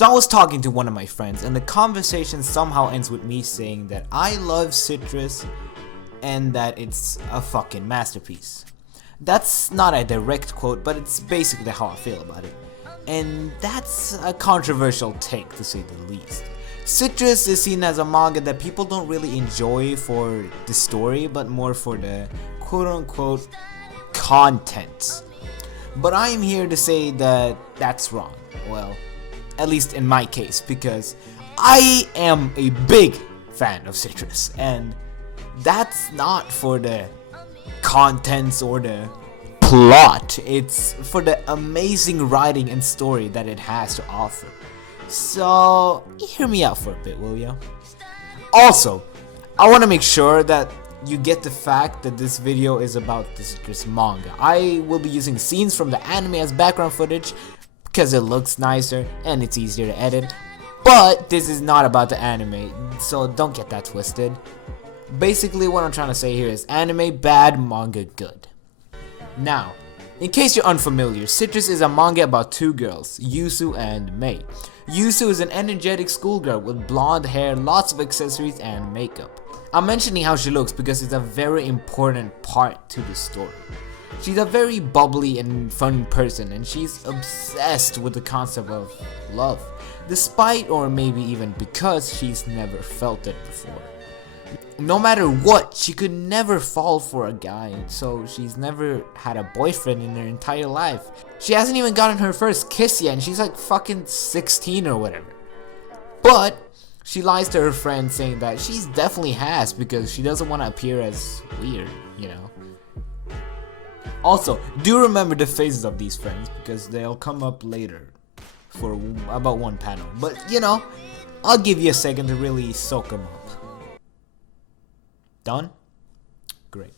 So I was talking to one of my friends, and the conversation somehow ends with me saying that I love Citrus and that it's a fucking masterpiece. That's not a direct quote, but it's basically how I feel about it. And that's a controversial take, to say the least. Citrus is seen as a manga that people don't really enjoy for the story, but more for the quote-unquote content. But I am here to say that that's wrong. Well, at least in my case, because I am a big fan of Citrus, and that's not for the contents or the plot, it's for the amazing writing and story that it has to offer. So hear me out for a bit, will ya? Also, I want to make sure that you get the fact that this video is about this manga. I will be using scenes from the anime as background footage because it looks nicer and it's easier to edit, but this is not about the anime, so don't get that twisted. Basically what I'm trying to say here is anime bad, manga good. Now, in case you're unfamiliar, Citrus is a manga about two girls, Yusu and Mei. Yusu is an energetic schoolgirl with blonde hair, lots of accessories and makeup. I'm mentioning how she looks because it's a very important part to the story. She's a very bubbly and fun person, and she's obsessed with the concept of love, despite or maybe even because she's never felt it before. No matter what, she could never fall for a guy, so she's never had a boyfriend in her entire life. She hasn't even gotten her first kiss yet, and she's like fucking 16 or whatever. But she lies to her friend saying that she definitely has because she doesn't want to appear as weird, you know. Also, do remember the faces of these friends because they'll come up later for about one panel. But you know, I'll give you a second to really soak them up. Done? Great.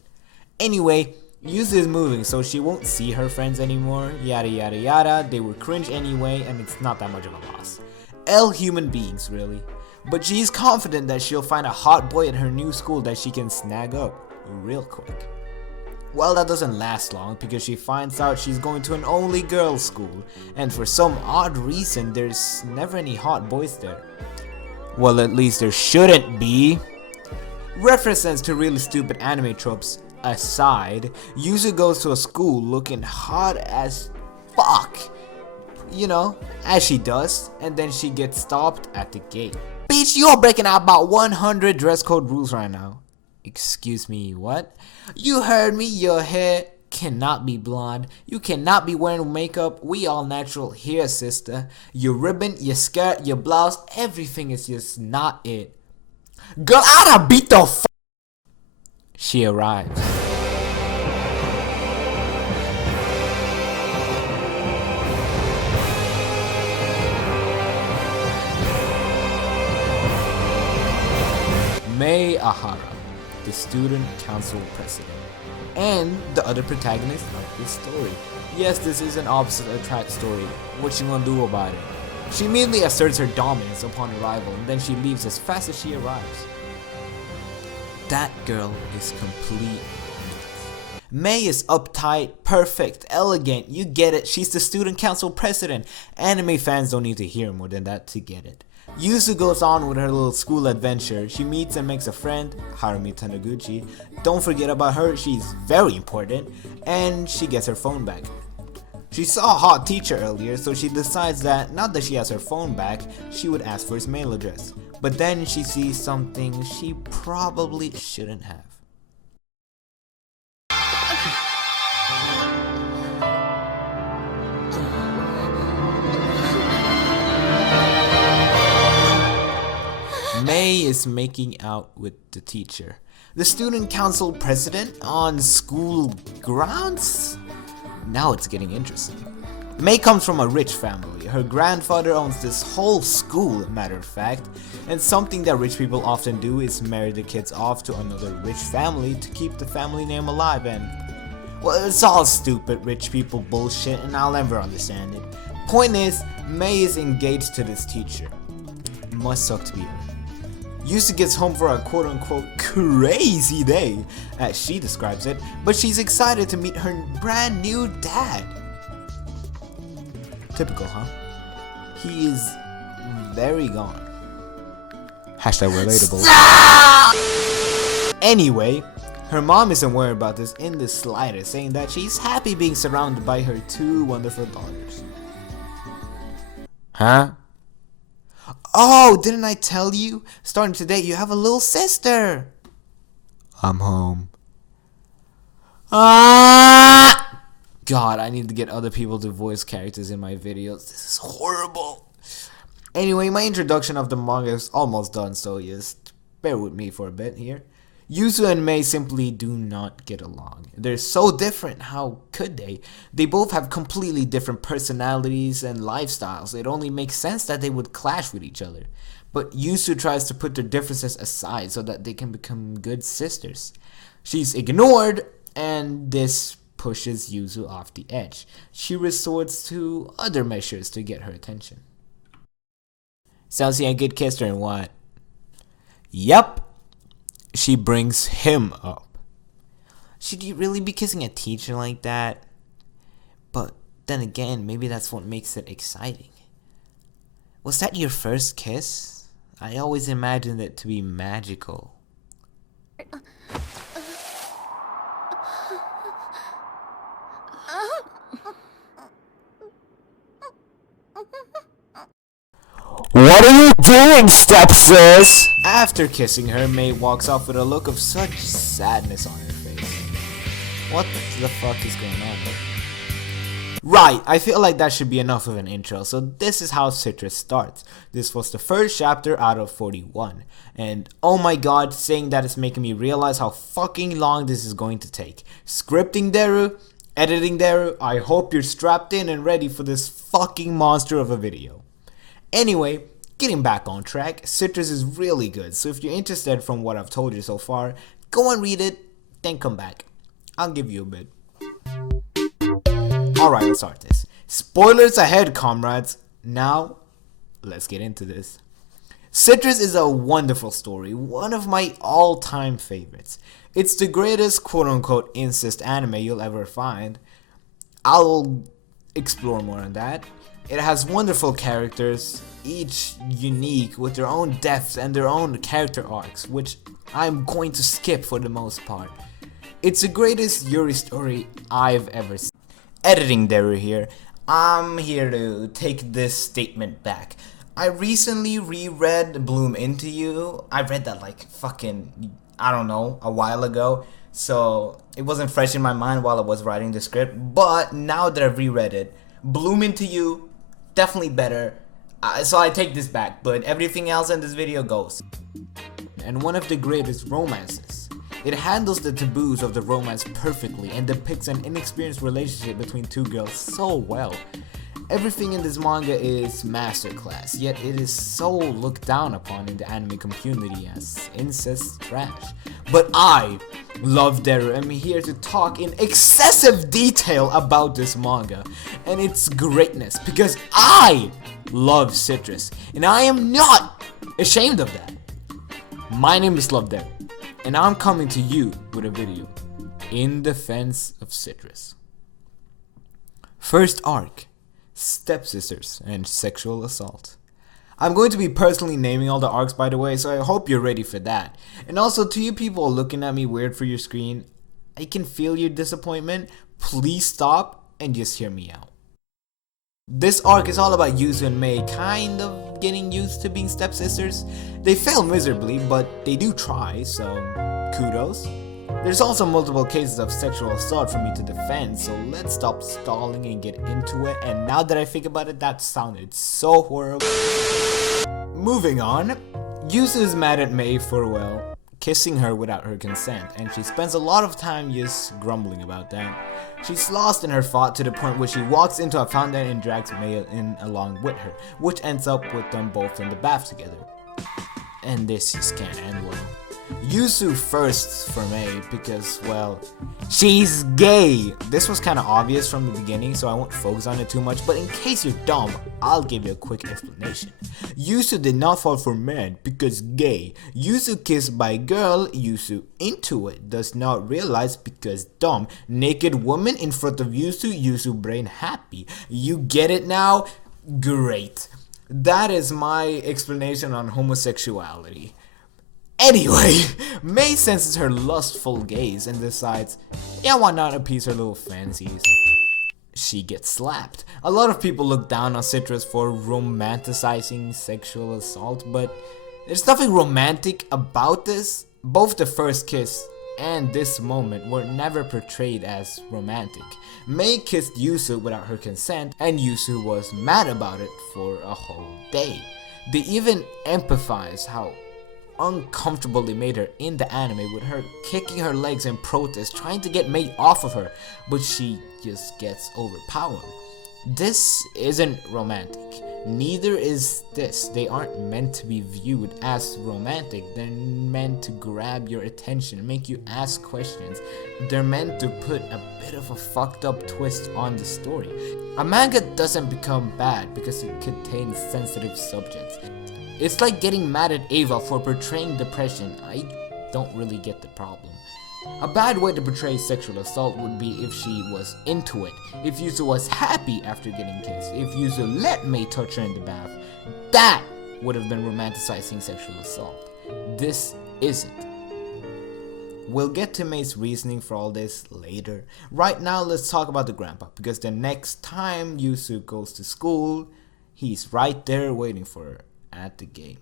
Anyway, Yuzu is moving so she won't see her friends anymore, yada yada yada, they were cringe anyway and it's not that much of a loss. L human beings really. But she's confident that she'll find a hot boy at her new school that she can snag up real quick. Well, that doesn't last long because she finds out she's going to an only girls school and for some odd reason there's never any hot boys there. Well, at least there shouldn't be. References to really stupid anime tropes aside, Yuzu goes to a school looking hot as fuck, you know, as she does, and then she gets stopped at the gate. Bitch, you're breaking out about 100 dress code rules right now. Excuse me, what? You heard me, your hair cannot be blonde, you cannot be wearing makeup, we all natural here, sister. Your ribbon, your skirt, your blouse, everything is just not it. Girl, I'd have beat the f. She arrives. Mei Ahara, the student council president, and the other protagonist of this story. Yes, this is an opposite attract story. What you gonna do about it? She immediately asserts her dominance upon arrival, and then she leaves as fast as she arrives. That girl is complete. Mei is uptight, perfect, elegant, you get it, she's the student council president. Anime fans don't need to hear more than that to get it. Yuzu goes on with her little school adventure. She meets and makes a friend, Harumi Taniguchi. Don't forget about her, she's very important. And she gets her phone back. She saw a hot teacher earlier, so she decides that now that she has her phone back, she would ask for his mail address. But then she sees something she probably shouldn't have. Mei is making out with the teacher, the student council president, on school grounds? Now it's getting interesting. Mei comes from a rich family. Her grandfather owns this whole school, matter of fact, and something that rich people often do is marry the kids off to another rich family to keep the family name alive, and well, it's all stupid rich people bullshit and I'll never understand it. Point is, Mei is engaged to this teacher. Must suck to be her. Yusu gets home for a quote-unquote crazy day, as she describes it, but she's excited to meet her brand new dad. Typical, huh? He is very gone. Hashtag relatable. Anyway, her mom isn't worried about this in the slightest, saying that she's happy being surrounded by her 2 wonderful daughters. Huh? Oh, didn't I tell you? Starting today, you have a little sister. I'm home. Ah! God, I need to get other people to voice characters in my videos. This is horrible. Anyway, my introduction of the manga is almost done, so just bear with me for a bit here. Yuzu and Mei simply do not get along. They're so different, how could they? They both have completely different personalities and lifestyles. It only makes sense that they would clash with each other. But Yuzu tries to put their differences aside so that they can become good sisters. She's ignored, and this pushes Yuzu off the edge. She resorts to other measures to get her attention. Sounds like a good kisser and what? Yup. She brings him up. Should you really be kissing a teacher like that? But then again, maybe that's what makes it exciting. Was that your first kiss? I always imagined it to be magical. What are you doing, stepsis? After kissing her, Mei walks off with a look of such sadness on her face. What the fuck is going on here? Right, I feel like that should be enough of an intro, so this is how Citrus starts. This was the first chapter out of 41, and oh my god, saying that is making me realize how fucking long this is going to take. Scripting Deru, editing Deru, I hope you're strapped in and ready for this fucking monster of a video. Anyway, getting back on track, Citrus is really good, so if you're interested from what I've told you so far, go and read it, then come back. I'll give you a bit. Alright, let's start this. Spoilers ahead, comrades. Now, let's get into this. Citrus is a wonderful story, one of my all-time favorites. It's the greatest quote-unquote incest anime you'll ever find. I'll explore more on that. It has wonderful characters, each unique with their own depths and their own character arcs, which I'm going to skip for the most part. It's the greatest Yuri story I've ever seen. Editing Deru here. I'm here to take this statement back. I recently reread Bloom Into You. I read that like fucking, I don't know, a while ago. So it wasn't fresh in my mind while I was writing the script. But now that I've reread it, Bloom Into You, definitely better. So I take this back, but everything else in this video goes. And one of the greatest romances. It handles the taboos of the romance perfectly and depicts an inexperienced relationship between 2 girls so well. Everything in this manga is masterclass, yet it is so looked down upon in the anime community as incest trash. But I love Deru and I'm here to talk in excessive detail about this manga and its greatness because I love Citrus and I am not ashamed of that. My name is Love Deru and I'm coming to you with a video in defense of Citrus. First arc. Stepsisters and sexual assault. I'm going to be personally naming all the arcs, by the way, so I hope you're ready for that. And also, to you people looking at me weird for your screen, I can feel your disappointment. Please stop and just hear me out. This arc is all about Yuzu and Mei kind of getting used to being stepsisters. They fail miserably, but they do try, so kudos. There's also multiple cases of sexual assault for me to defend, so let's stop stalling and get into it. And now that I think about it, that sounded so horrible. Moving on, Yuzu is mad at Mei for, well, kissing her without her consent, and she spends a lot of time just grumbling about that. She's lost in her thought to the point where she walks into a fountain and drags Mei in along with her, which ends up with them both in the bath together. And this just can't end well. Yuzu first for Mei because, well, she's gay. This was kind of obvious from the beginning, so I won't focus on it too much, but in case you're dumb, I'll give you a quick explanation. Yuzu did not fall for man because gay. Yuzu kissed by girl, Yuzu into it, does not realize because dumb. Naked woman in front of Yuzu, Yuzu brain happy. You get it now? Great. That is my explanation on homosexuality. Anyway, Mei senses her lustful gaze and decides, yeah, why not appease her little fancies? She gets slapped. A lot of people look down on Citrus for romanticizing sexual assault, but there's nothing romantic about this. Both the first kiss and this moment were never portrayed as romantic. Mei kissed Yusu without her consent, and Yusu was mad about it for a whole day. They even empathize how uncomfortable they made her in the anime, with her kicking her legs in protest, trying to get Mei off of her, but she just gets overpowered. This isn't romantic. Neither is this. They aren't meant to be viewed as romantic. They're meant to grab your attention, make you ask questions. They're meant to put a bit of a fucked up twist on the story. A manga doesn't become bad because it contains sensitive subjects. It's like getting mad at Ava for portraying depression. I don't really get the problem. A bad way to portray sexual assault would be if she was into it, if Yuzu was happy after getting kissed, if Yuzu let Mei touch her in the bath. That would have been romanticizing sexual assault. This isn't. We'll get to Mei's reasoning for all this later. Right now, let's talk about the grandpa, because the next time Yuzu goes to school, he's right there waiting for her at the gate.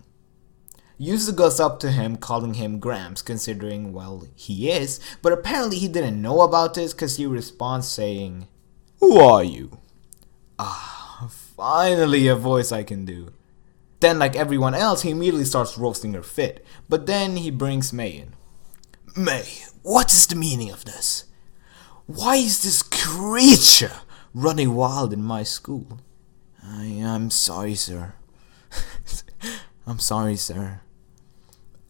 Yuzu goes up to him, calling him Gramps, considering, well, he is, but apparently he didn't know about this because he responds saying, "Who are you?" Finally a voice I can do. Then, like everyone else, he immediately starts roasting her fit, but then he brings Mei in. "Mei, what is the meaning of this? Why is this creature running wild in my school?" I'm sorry, sir. I'm sorry, sir.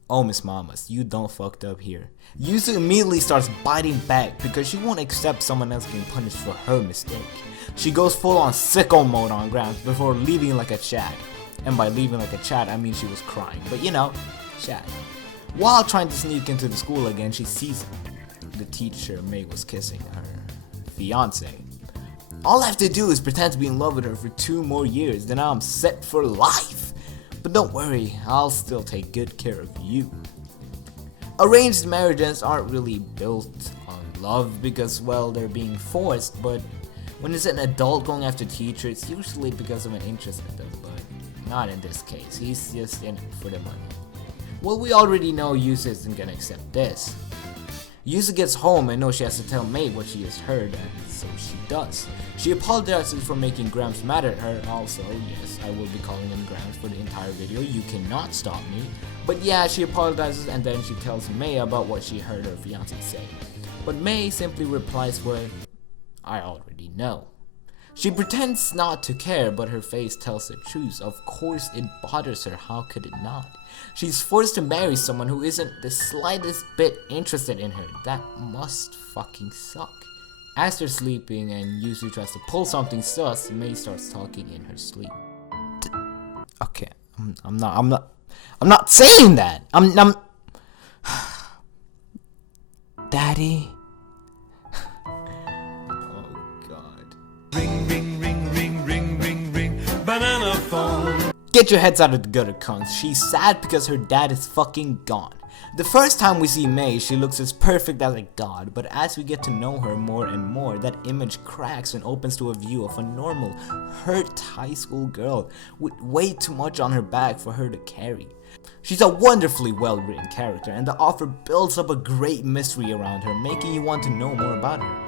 Oh, Miss Mamas, you don't fucked up here. Yuzu immediately starts biting back because she won't accept someone else getting punished for her mistake. She goes full on sicko mode on Gramps before leaving like a Chad. And by leaving like a Chad, I mean she was crying, but you know, Chad. While trying to sneak into the school again, she sees the teacher Mei was kissing her fiance. All I have to do is pretend to be in love with her for 2 more years, then I'm set for life. But don't worry, I'll still take good care of you. Arranged marriages aren't really built on love because, well, they're being forced, but when it's an adult going after a teacher, it's usually because of an interest in them, but not in this case. He's just in it for the money. Well, we already know Yuzu isn't gonna accept this. Yuzu gets home and knows she has to tell Mei what she has heard, and so she does. She apologizes for making Gramps mad at her. Also, yes, I will be calling him Gramps for the entire video. You cannot stop me. But yeah, she apologizes and then she tells Mei about what she heard her fiance say. But Mei simply replies with, "I already know." She pretends not to care, but her face tells the truth. Of course it bothers her, how could it not? She's forced to marry someone who isn't the slightest bit interested in her. That must fucking suck. As they're sleeping and Yuzu tries to pull something sus, Mei starts talking in her sleep. Okay, I'm not saying that. I'm Daddy. Oh God. Ring, ring, ring, ring, ring, ring, ring, banana phone. Get your heads out of the gutter, cunts. She's sad because her dad is fucking gone. The first time we see Mei, she looks as perfect as a god, but as we get to know her more and more, that image cracks and opens to a view of a normal, hurt high school girl with way too much on her back for her to carry. She's a wonderfully well-written character, and the author builds up a great mystery around her, making you want to know more about her.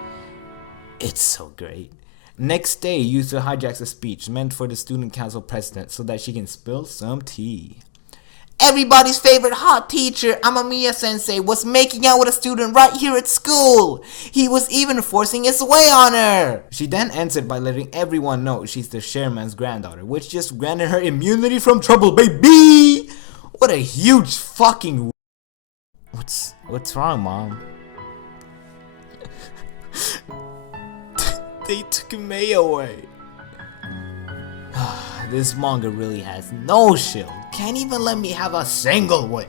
It's so great. Next day, Yuzu hijacks a speech meant for the student council president so that she can spill some tea. Everybody's favorite hot teacher, Amamiya Sensei, was making out with a student right here at school. He was even forcing his way on her. She then ends it by letting everyone know she's the chairman's granddaughter, which just granted her immunity from trouble, baby. What a huge fucking... What's wrong, Mom? They took Mei away. This manga really has no shield. Can't even let me have a single win.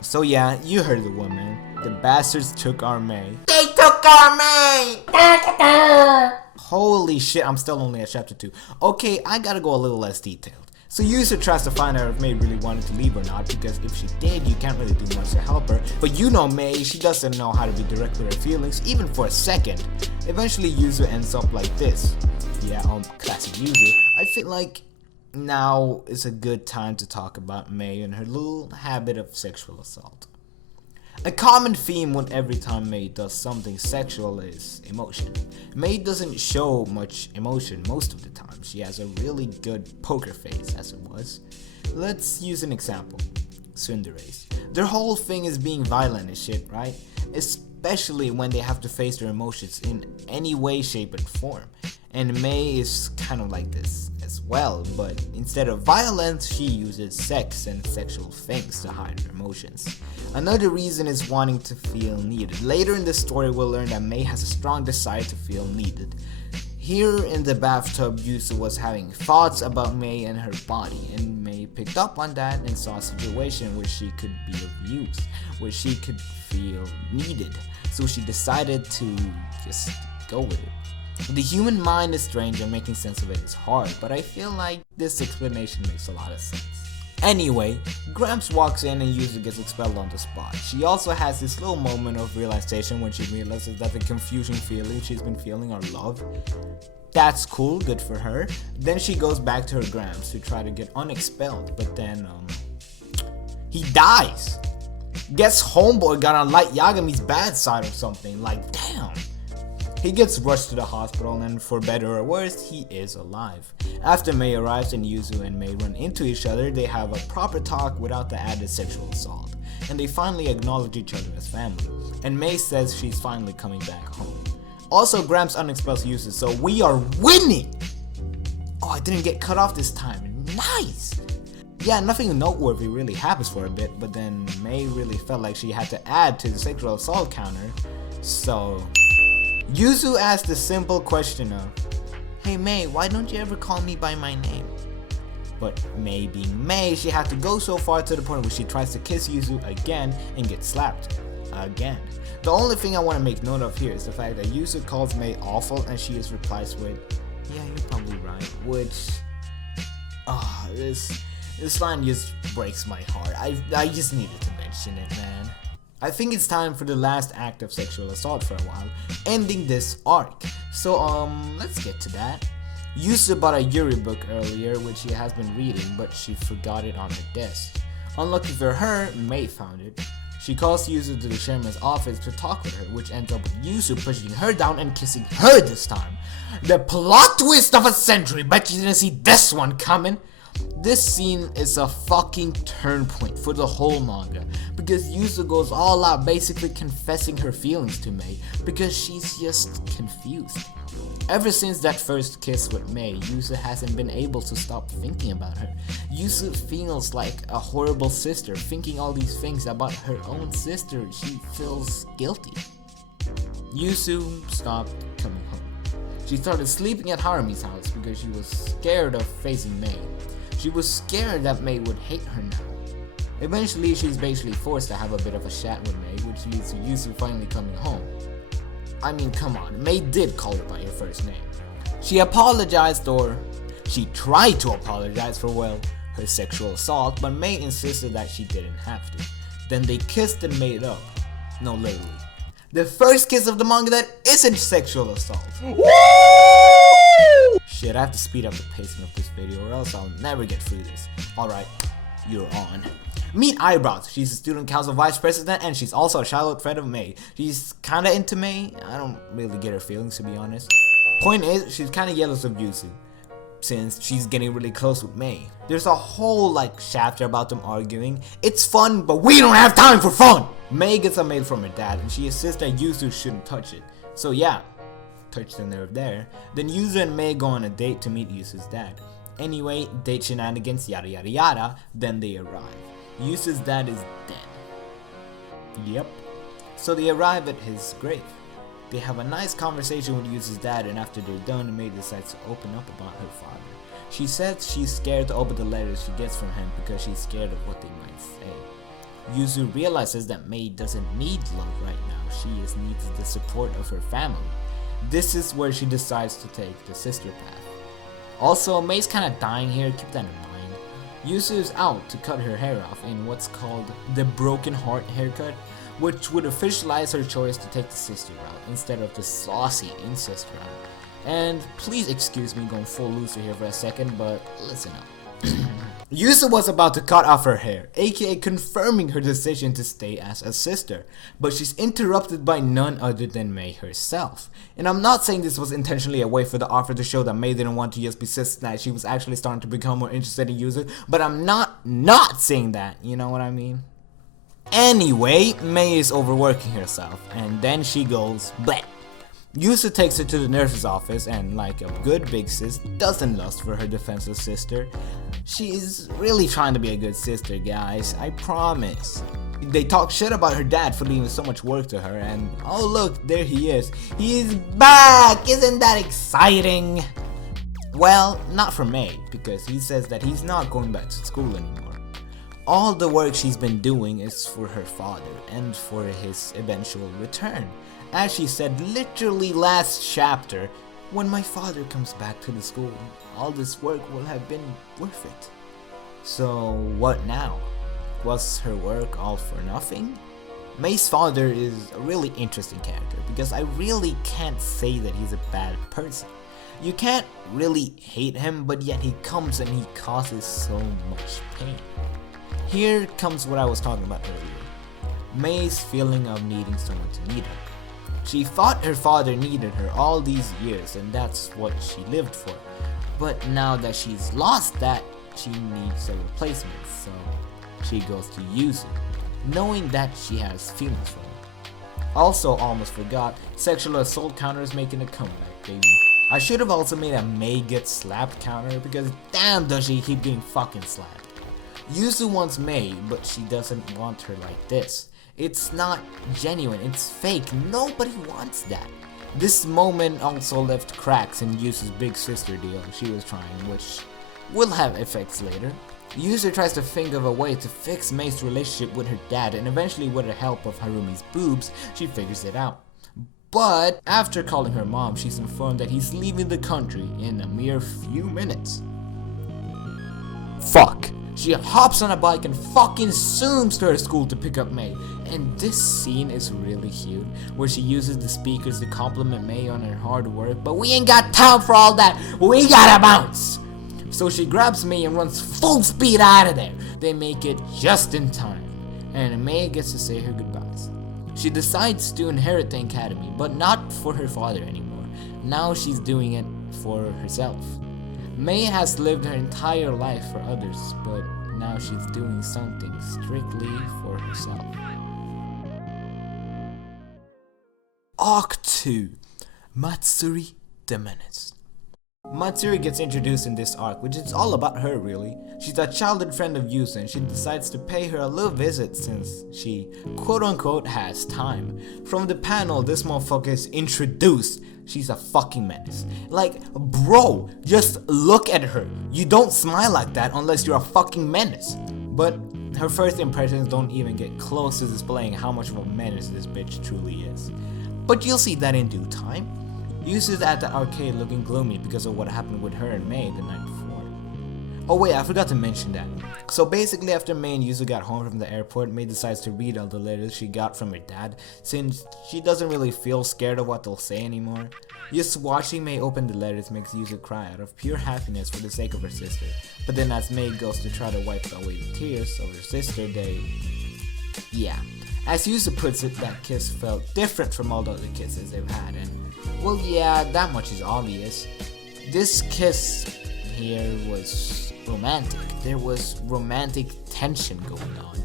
So yeah, you heard the woman. The bastards took our Mei. They took our Mei! Holy shit, I'm still only at chapter 2. Okay, I gotta go a little less detailed. So Yuzu tries to find out if Mei really wanted to leave or not, because if she did, you can't really do much to help her. But you know Mei, she doesn't know how to be direct with her feelings, even for a second. Eventually Yuzu ends up like this. Yeah, classic Yuzu. I feel like now is a good time to talk about Mei and her little habit of sexual assault. A common theme with every time Mei does something sexual is emotion. Mei doesn't show much emotion most of the time. She has a really good poker face, as it was. Let's use an example. Tsunderes. Their whole thing is being violent and shit, right? Especially when they have to face their emotions in any way, shape, and form. And Mei is kind of like this as well, but instead of violence, she uses sex and sexual things to hide her emotions. Another reason is wanting to feel needed. Later in the story, we'll learn that Mei has a strong desire to feel needed. Here in the bathtub, Yuzu was having thoughts about Mei and her body, and Mei picked up on that and saw a situation where she could be of use, where she could feel needed. So she decided to just go with it. The human mind is strange and making sense of it is hard, but I feel like this explanation makes a lot of sense. Anyway, Gramps walks in and Yuzu gets expelled on the spot. She also has this little moment of realization when she realizes that the confusing feeling she's been feeling are love. That's cool, good for her. Then she goes back to her Gramps to try to get unexpelled, but then he dies. Guess homeboy got on Light Yagami's bad side or something, like damn. He gets rushed to the hospital, and for better or worse, he is alive. After Mei arrives and Yuzu and Mei run into each other, they have a proper talk without the added sexual assault, and they finally acknowledge each other as family, and Mei says she's finally coming back home. Also, Gramps unexpels Yuzu, so we are winning! Oh, I didn't get cut off this time, nice! Yeah, nothing noteworthy really happens for a bit, but then Mei really felt like she had to add to the sexual assault counter, so Yuzu asked the simple question of, "Hey Mei, why don't you ever call me by my name?" But Mei being Mei, she had to go so far to the point where she tries to kiss Yuzu again and gets slapped again. The only thing I want to make note of here is the fact that Yuzu calls Mei awful and she just replies with, "Yeah, you're probably right," which, this line just breaks my heart. I just needed to mention it, man. I think it's time for the last act of sexual assault for a while, ending this arc. So let's get to that. Yuzu bought a Yuri book earlier, which she has been reading, but she forgot it on her desk. Unlucky for her, Mei found it. She calls Yuzu to the chairman's office to talk with her, which ends up with Yuzu pushing her down and kissing her this time. The plot twist of a century, bet you didn't see this one coming. This scene is a fucking turn point for the whole manga, because Yuzu goes all out basically confessing her feelings to Mei, because she's just confused. Ever since that first kiss with Mei, Yuzu hasn't been able to stop thinking about her. Yuzu feels like a horrible sister, thinking all these things about her own sister. She feels guilty. Yuzu stopped coming home. She started sleeping at Harumi's house because she was scared of facing Mei. She was scared that Mei would hate her now. Eventually, she's basically forced to have a bit of a chat with Mei, which leads to Yuzu finally coming home. I mean, come on, Mei did call her by her first name. She apologized, or she tried to apologize for, well, her sexual assault, but Mei insisted that she didn't have to. Then they kissed and made up. No, literally. The first kiss of the manga that isn't sexual assault. Woo! Shit, I have to speed up the pacing of this video or else I'll never get through this. Alright, you're on. Meet Eyebrows. She's a student council vice president and she's also a childhood friend of Mei. She's kinda into Mei. I don't really get her feelings, to be honest. Point is, she's kinda jealous of Yuzu, since she's getting really close with Mei. There's a whole chapter about them arguing. It's fun, but we don't have time for fun! Mei gets a mail from her dad and she insists that Yuzu shouldn't touch it. So yeah, touch the nerve there. Then Yuzu and Mei go on a date to meet Yuzu's dad. Anyway, date shenanigans, yada yada yada, then they arrive. Yuzu's dad is dead. Yep. So they arrive at his grave. They have a nice conversation with Yuzu's dad, and after they're done, Mei decides to open up about her father. She says she's scared to open the letters she gets from him because she's scared of what they might say. Yuzu realizes that Mei doesn't need love right now, she just needs the support of her family. This is where she decides to take the sister path. Also, Mei's kinda dying here, keep that in mind. Yusu is out to cut her hair off in what's called the broken heart haircut, which would officialize her choice to take the sister route instead of the saucy incest route. And please excuse me going full loser here for a second, but listen up. Yusu was about to cut off her hair, aka confirming her decision to stay as a sister, but she's interrupted by none other than Mei herself. And I'm not saying this was intentionally a way for the author to show that Mei didn't want to just be sis, that she was actually starting to become more interested in Yusu, but I'm not saying that, you know what I mean? Anyway, Mei is overworking herself, and then she goes bleh. Yusu takes her to the nurse's office and, like a good big sis, doesn't lust for her defenseless sister. She's really trying to be a good sister, guys, I promise. They talk shit about her dad for leaving so much work to her, and oh look, there he is. He's back! Isn't that exciting? Well, not for Mei, because he says that he's not going back to school anymore. All the work she's been doing is for her father and for his eventual return. As she said literally last chapter, when my father comes back to the school, all this work will have been worth it. So what now? Was her work all for nothing? Mei's father is a really interesting character because I really can't say that he's a bad person. You can't really hate him, but yet he comes and he causes so much pain. Here comes what I was talking about earlier. Mei's feeling of needing someone to need her. She thought her father needed her all these years and that's what she lived for. But now that she's lost that, she needs a replacement, so she goes to Yusu, knowing that she has feelings for him. Also, almost forgot, sexual assault counter is making a comeback, baby. I should have also made a Mei gets slapped counter because damn does she keep getting fucking slapped. Yusu wants Mei, but she doesn't want her like this. It's not genuine, it's fake, nobody wants that. This moment also left cracks in Yusu's big sister deal she was trying, which will have effects later. Yusu tries to think of a way to fix Mei's relationship with her dad, and eventually with the help of Harumi's boobs, she figures it out. But after calling her mom, she's informed that he's leaving the country in a mere few minutes. Fuck. She hops on a bike and fucking zooms to her school to pick up Mei. And this scene is really cute, where she uses the speakers to compliment Mei on her hard work, but we ain't got time for all that, we gotta bounce! So she grabs Mei and runs full speed out of there. They make it just in time, and Mei gets to say her goodbyes. She decides to inherit the academy, but not for her father anymore. Now she's doing it for herself. Mei has lived her entire life for others, but now she's doing something strictly for herself. Arc 2, Matsuri the Menace. Matsuri gets introduced in this arc, which is all about her really. She's a childhood friend of Yusu and she decides to pay her a little visit since she quote unquote has time. From the panel, this motherfucker is introduced. She's a fucking menace. Like, bro, just look at her. You don't smile like that unless you're a fucking menace. But her first impressions don't even get close to displaying how much of a menace this bitch truly is. But you'll see that in due time. Yusu's at the arcade looking gloomy because of what happened with her and Mei the night before. Oh wait, I forgot to mention that. So basically after Mei and Yusu got home from the airport, Mei decides to read all the letters she got from her dad since she doesn't really feel scared of what they'll say anymore. Just watching Mei open the letters makes Yusu cry out of pure happiness for the sake of her sister. But then as Mei goes to try to wipe away the tears of her sister, yeah. As Yusu puts it, that kiss felt different from all the other kisses they've had, and well, yeah, that much is obvious. This kiss here was romantic. There was romantic tension going on.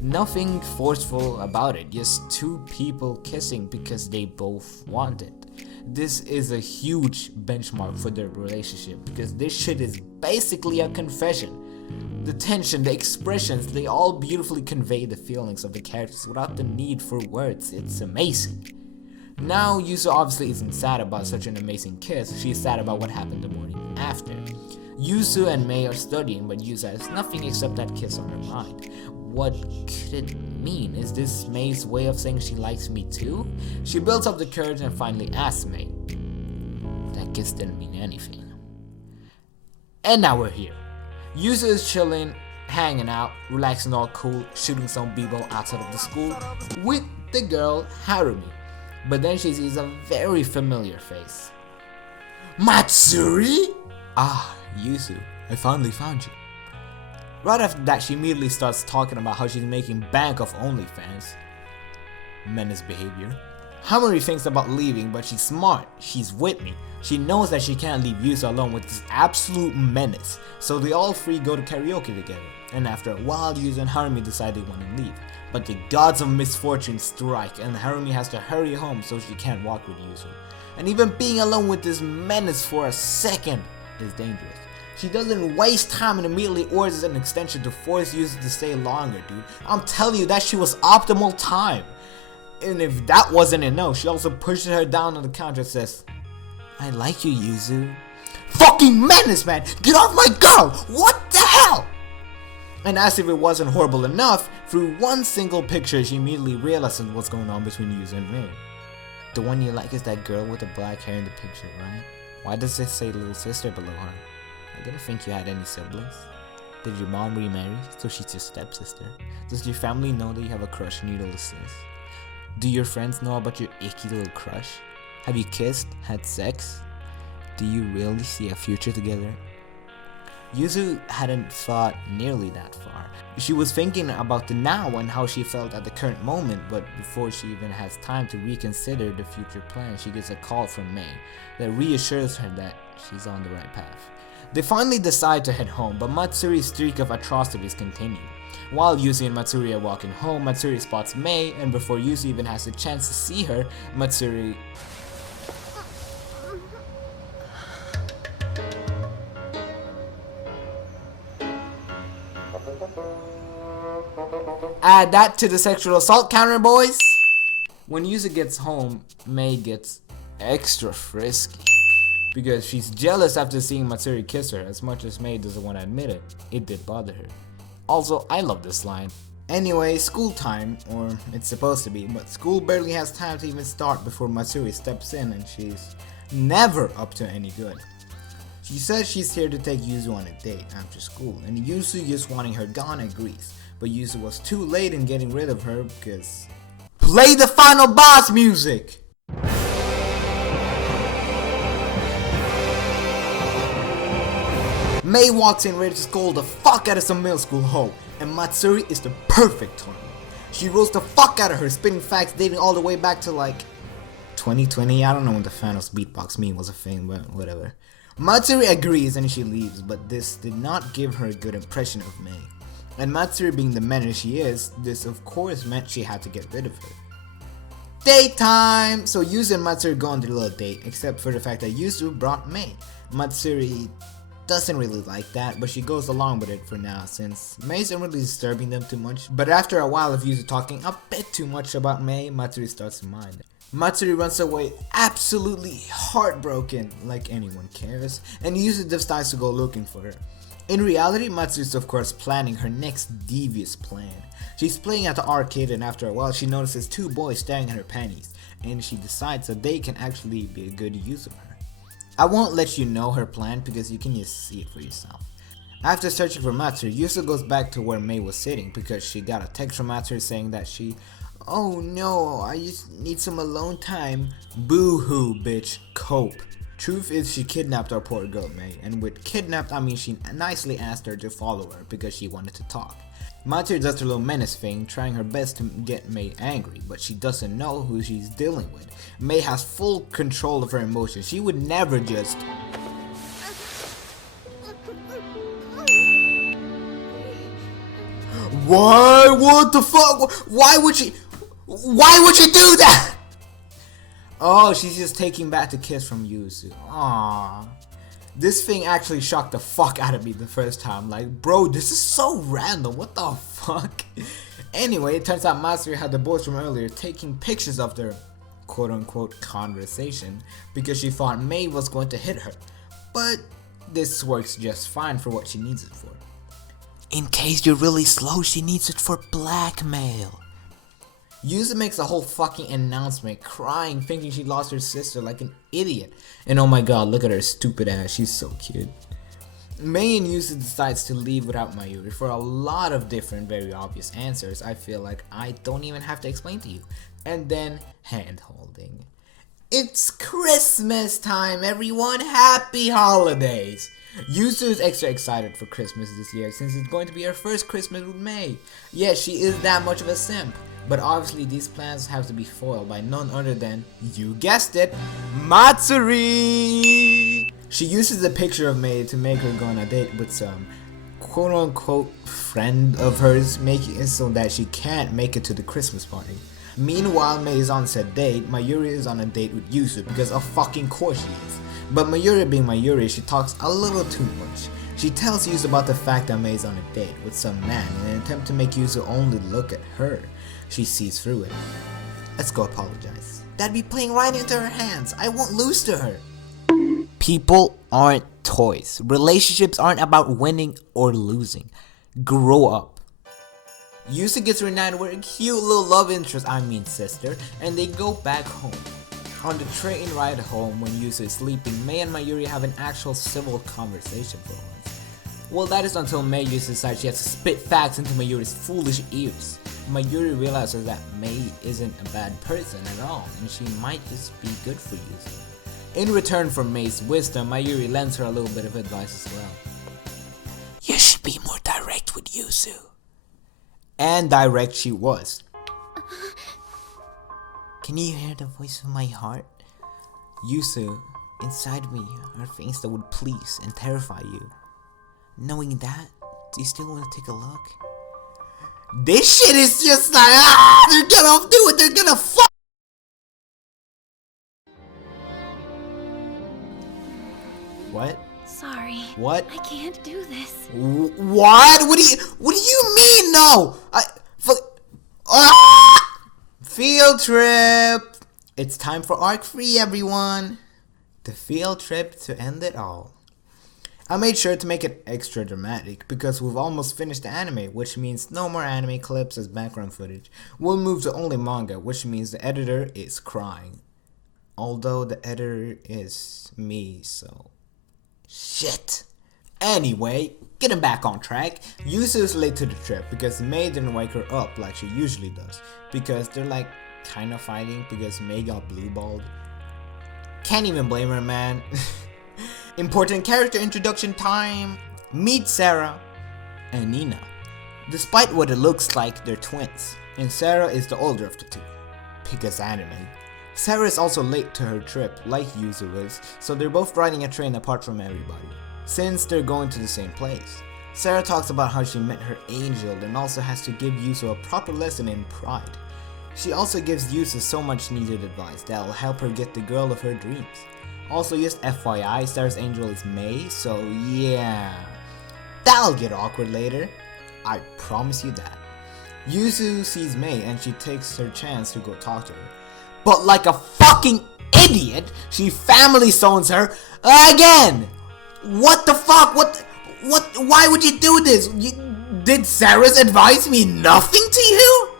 Nothing forceful about it, just two people kissing because they both want it. This is a huge benchmark for their relationship because this shit is basically a confession. The tension, the expressions, they all beautifully convey the feelings of the characters without the need for words. It's amazing. Now, Yusu obviously isn't sad about such an amazing kiss, she's sad about what happened the morning after. Yusu and Mei are studying, but Yusu has nothing except that kiss on her mind. What could it mean? Is this Mei's way of saying she likes me too? She builds up the courage and finally asks Mei. That kiss didn't mean anything. And now we're here. Yuzu is chilling, hanging out, relaxing all cool, shooting some b-ball outside of the school with the girl Harumi. But then she sees a very familiar face. Matsuri? Ah, Yuzu, I finally found you. Right after that, she immediately starts talking about how she's making bank off OnlyFans. Menace behavior. Harumi thinks about leaving, but she's smart. She's with me. She knows that she can't leave Yuzu alone with this absolute menace. So they all three go to karaoke together. And after a while, Yuzu and Harumi decide they want to leave. But the gods of misfortune strike, and Harumi has to hurry home so she can't walk with Yuzu. And even being alone with this menace for a second is dangerous. She doesn't waste time and immediately orders an extension to force Yuzu to stay longer, dude. I'm telling you, that shit was optimal time. And if that wasn't enough, she also pushes her down on the counter and says, I like you, Yuzu. Fucking menace, man! Get off my girl! What the hell? And as if it wasn't horrible enough, through one single picture, she immediately realizes what's going on between Yuzu and Mei. The one you like is that girl with the black hair in the picture, right? Why does it say little sister below her? I didn't think you had any siblings. Did your mom remarry, so she's your stepsister? Does your family know that you have a crush on your little sis? Do your friends know about your icky little crush? Have you kissed? Had sex? Do you really see a future together? Yuzu hadn't thought nearly that far. She was thinking about the now and how she felt at the current moment, but before she even has time to reconsider the future plan, she gets a call from Mei that reassures her that she's on the right path. They finally decide to head home, but Matsuri's streak of atrocities continue. While Yuzu and Matsuri are walking home, Matsuri spots Mei, and before Yuzu even has a chance to see her, Matsuri... Add that to the sexual assault counter, boys! When Yuzu gets home, Mei gets extra frisky. Because she's jealous after seeing Matsuri kiss her. As much as Mei doesn't want to admit it, it did bother her. Also, I love this line. Anyway, school time, or it's supposed to be, but school barely has time to even start before Matsuri steps in and she's never up to any good. She says she's here to take Yuzu on a date after school, and Yuzu, just wanting her gone, agrees. But Yuzu was too late in getting rid of her because... Play the final boss music! Mei walks in ready to scold the fuck out of some middle school hoe, and Matsuri is the perfect target. She roasts the fuck out of her, spitting facts dating all the way back to like 2020. I don't know when the Thanos beatbox meme was a thing, but whatever. Matsuri agrees and she leaves, but this did not give her a good impression of Mei. And Matsuri being the menace she is, this of course meant she had to get rid of her. Daytime! So Yuzu and Matsuri go on their little date, except for the fact that Yuzu brought Mei. Matsuri doesn't really like that, but she goes along with it for now since Mei isn't really disturbing them too much. But after a while of Yuzu talking a bit too much about Mei, Matsuri starts to mind. Matsuri runs away absolutely heartbroken, like anyone cares, and Yuzu decides to go looking for her. In reality, Matsuri is of course planning her next devious plan. She's playing at the arcade and after a while she notices two boys staring at her panties, and she decides that they can actually be a good use of her. I won't let you know her plan because you can just see it for yourself. After searching for Matsuri, Yuzu goes back to where Mei was sitting because she got a text from Matsuri saying that oh no, I just need some alone time. Boo-hoo, bitch, cope. Truth is she kidnapped our poor girl Mei, and with kidnapped I mean she nicely asked her to follow her because she wanted to talk. Matsuri does her little menace thing, trying her best to get Mei angry, but she doesn't know who she's dealing with. Mei has full control of her emotions. She would never just... Why? What the fuck? Why would she do that? Oh, she's just taking back the kiss from Yuzu. Aww. This thing actually shocked the fuck out of me the first time. Like, bro, this is so random. What the fuck? Anyway, it turns out Matsuri had the boys from earlier taking pictures of their quote-unquote conversation because she thought Mei was going to hit her. But this works just fine for what she needs it for. In case you're really slow, she needs it for blackmail. Yuzu makes a whole fucking announcement, crying, thinking she lost her sister like an idiot. And oh my god, look at her stupid ass, she's so cute. Mei and Yusu decides to leave without Mayuri for a lot of different very obvious answers I feel like I don't even have to explain to you. And then hand holding. It's Christmas time, everyone! Happy holidays! Yusu is extra excited for Christmas this year since it's going to be her first Christmas with Mei. Yeah, she is that much of a simp. But obviously these plans have to be foiled by none other than, you guessed it, Matsuri! She uses a picture of Mei to make her go on a date with some quote-unquote friend of hers, making it so that she can't make it to the Christmas party. Meanwhile, Mei is on said date, Mayuri is on a date with Yusu because of fucking course she is. But Mayuri being Mayuri, she talks a little too much. She tells Yusu about the fact that Mei is on a date with some man in an attempt to make Yusu only look at her. She sees through it. Let's go apologize. That'd be playing right into her hands. I won't lose to her. People aren't toys. Relationships aren't about winning or losing. Grow up. Yusu gets reunited with a cute little love interest, sister, and they go back home. On the train ride home, when Yusu is sleeping, Mei and Mayuri have an actual civil conversation for once. Well, that is until Mei decides she has to spit facts into Mayuri's foolish ears. Mayuri realizes that Mei isn't a bad person at all, and she might just be good for Yusu. In return for Mei's wisdom, Mayuri lends her a little bit of advice as well. You should be more direct with Yusu. And direct she was. Can you hear the voice of my heart? Yusu, inside me are things that would please and terrify you. Knowing that, do you still want to take a look? This shit is just like, they're gonna do it, they're gonna fuck. What? Sorry. What? I can't do this. What? What do you mean no? Field trip. It's time for arc 3, everyone. The field trip to end it all. I made sure to make it extra dramatic because we've almost finished the anime, which means no more anime clips as background footage. We'll move to only manga, which means the editor is crying. Although the editor is me, so shit. Anyway, getting back on track, Yusu is late to the trip because Mei didn't wake her up like she usually does, because they're like kinda fighting because Mei got blue-balled. Can't even blame her, man. Important character introduction time! Meet Sarah and Nina. Despite what it looks like, they're twins, and Sarah is the older of the two, because anime. Sarah is also late to her trip, like Yuzu is, so they're both riding a train apart from everybody, since they're going to the same place. Sarah talks about how she met her angel and also has to give Yuzu a proper lesson in pride. She also gives Yuzu so much needed advice that will help her get the girl of her dreams. Also, just FYI, Sarah's angel is Mei, so yeah, that'll get awkward later. I promise you that. Yuzu sees Mei and she takes her chance to go talk to her. But like a fucking idiot, she family zones her again! What the fuck? Why would you do this? Did Sarah's advice mean nothing to you?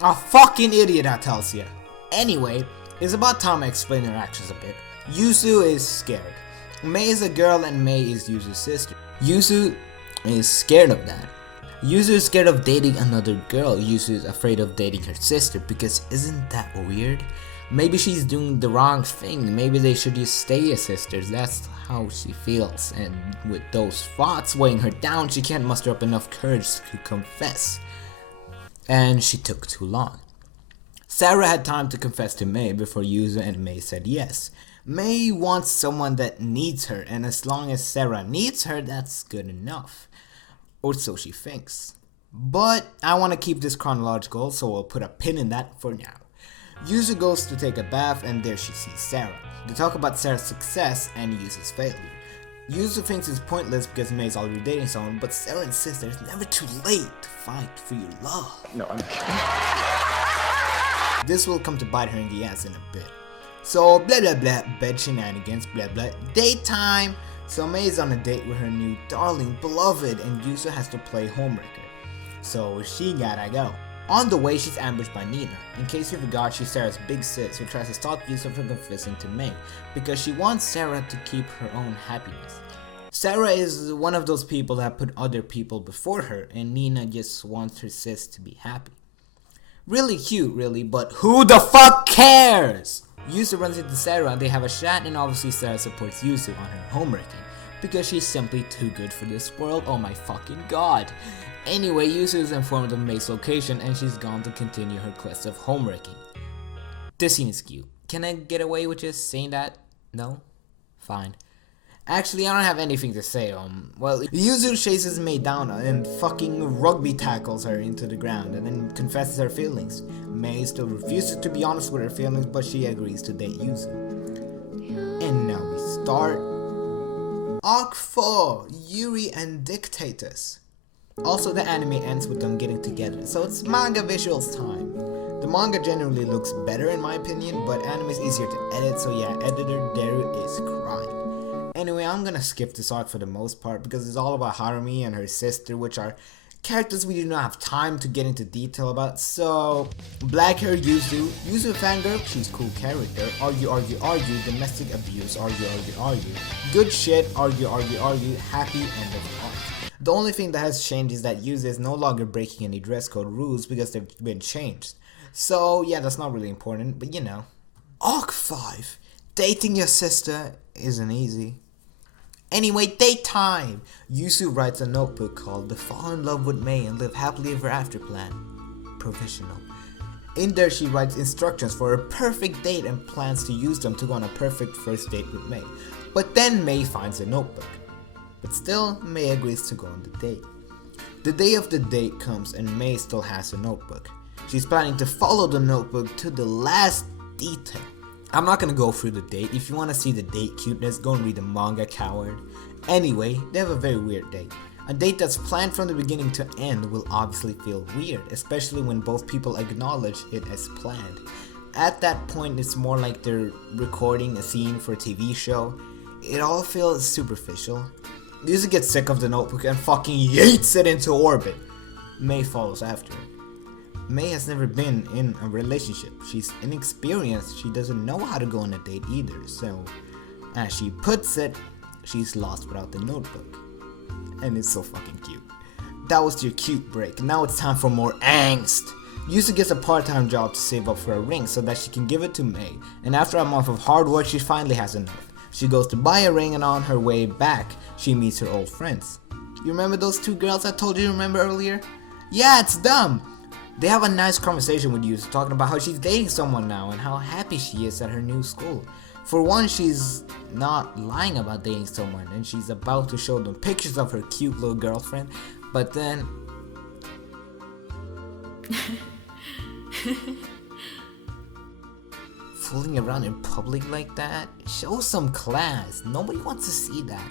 A fucking idiot, I tells ya. Anyway, it's about time I explain her actions a bit. Yuzu is scared. Mei is a girl and Mei is Yuzu's sister. Yuzu is scared of that. Yuzu is scared of dating another girl. Yuzu is afraid of dating her sister because isn't that weird? Maybe she's doing the wrong thing. Maybe they should just stay as sisters. That's how she feels. And with those thoughts weighing her down, she can't muster up enough courage to confess. And she took too long. Sarah had time to confess to Mei before Yuzu and Mei said yes. Mei wants someone that needs her, and as long as Sarah needs her, that's good enough. Or so she thinks. But I want to keep this chronological, so I'll put a pin in that for now. Yuzu goes to take a bath, and there she sees Sarah. They talk about Sarah's success and Yuzu's failure. Yuzu thinks it's pointless because Mei's already dating someone, but Sarah insists that it's never too late to fight for your love. No, I'm This will come to bite her in the ass in a bit. So blah blah blah, bed shenanigans, blah blah, daytime. So Mei is on a date with her new darling beloved and Yuzu has to play homewrecker. So she gotta go. On the way, she's ambushed by Nina. In case you forgot, she's Sarah's big sis who tries to stop Yuzu from confessing to Mei because she wants Sarah to keep her own happiness. Sarah is one of those people that put other people before her, and Nina just wants her sis to be happy. Really cute, really, but who the fuck cares? Yuzu runs into Sarah and they have a chat, and obviously Sarah supports Yuzu on her homewrecking because she's simply too good for this world. Oh my fucking god. Anyway, Yuzu is informed of Mei's location and she's gone to continue her quest of homewrecking. This scene is cute. Can I get away with just saying that? No? Fine. Actually, I don't have anything to say. Well, Yuzu chases Mei down and fucking rugby tackles her into the ground and then confesses her feelings. Mei still refuses to be honest with her feelings, but she agrees to date Yuzu. And now we start Arc 4, Yuri and Dictators. Also, the anime ends with them getting together, so it's manga visuals time. The manga generally looks better in my opinion, but anime is easier to edit, so yeah, editor there is crying. Anyway, I'm gonna skip this arc for the most part because it's all about Harumi and her sister, which are characters we do not have time to get into detail about. So, black hair Yuzu fangirl, she's cool character, argue, domestic abuse, argue, good shit, argue, happy end of arc. The only thing that has changed is that Yuzu is no longer breaking any dress code rules because they've been changed. So yeah, that's not really important, but you know. Arc 5, dating your sister isn't easy. Anyway, date time! Yuzu writes a notebook called The Fall in Love with Mei and Live Happily Ever After Plan. Provisional. In there she writes instructions for a perfect date and plans to use them to go on a perfect first date with Mei. But then Mei finds a notebook. But still, Mei agrees to go on the date. The day of the date comes and Mei still has a notebook. She's planning to follow the notebook to the last detail. I'm not gonna go through the date. If you wanna see the date cuteness, go and read the manga, coward. Anyway, they have a very weird date. A date that's planned from the beginning to end will obviously feel weird, especially when both people acknowledge it as planned. At that point, it's more like they're recording a scene for a TV show. It all feels superficial. Yuzu gets sick of the notebook and fucking yeets it into orbit. Mei follows after it. Mei has never been in a relationship. She's inexperienced. She doesn't know how to go on a date either. So, as she puts it, she's lost without the notebook. And it's so fucking cute. That was your cute break. Now it's time for more angst. Yuzu gets a part-time job to save up for a ring so that she can give it to Mei. And after a month of hard work, she finally has enough. She goes to buy a ring, and on her way back, she meets her old friends. You remember those two girls I told you to remember earlier? Yeah, it's them! They have a nice conversation with Yuzu talking about how she's dating someone now and how happy she is at her new school. For one, she's not lying about dating someone and she's about to show them pictures of her cute little girlfriend, but then... fooling around in public like that? Show some class. Nobody wants to see that.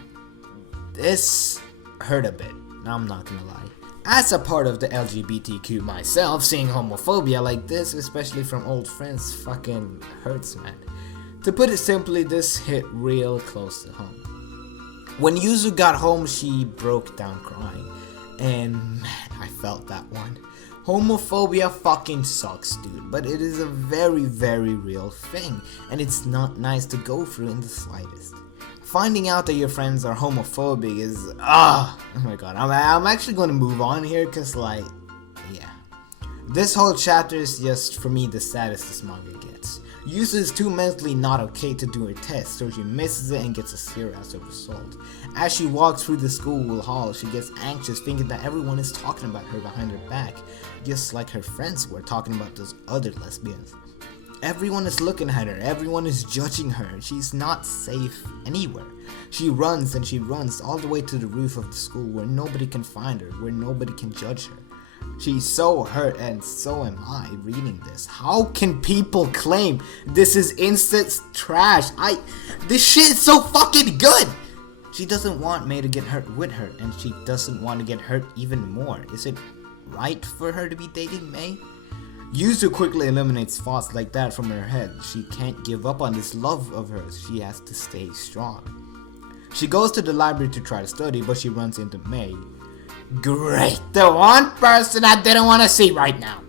This hurt a bit, I'm not gonna lie. As a part of the LGBTQ myself, seeing homophobia like this, especially from old friends, fucking hurts, man. To put it simply, this hit real close to home. When Yuzu got home, she broke down crying. And man, I felt that one. Homophobia fucking sucks, dude, but it is a very, very real thing, and it's not nice to go through in the slightest. Finding out that your friends are homophobic is, oh my god, I'm actually going to move on here, cause like, yeah. This whole chapter is just, for me, the saddest this manga gets. Yuzu is too mentally not okay to do her test, so she misses it and gets a 0 as a result. As she walks through the school hall, she gets anxious thinking that everyone is talking about her behind her back, just like her friends were talking about those other lesbians. Everyone is looking at her, everyone is judging her, she's not safe anywhere. She runs and she runs all the way to the roof of the school where nobody can find her, where nobody can judge her. She's so hurt, and so am I reading this. How can people claim this is instant trash? This shit is so fucking good! She doesn't want Mei to get hurt with her, and she doesn't want to get hurt even more. Is it right for her to be dating Mei? Yuzu quickly eliminates thoughts like that from her head. She can't give up on this love of hers. She has to stay strong. She goes to the library to try to study, but she runs into Mei. Great! The one person I didn't want to see right now!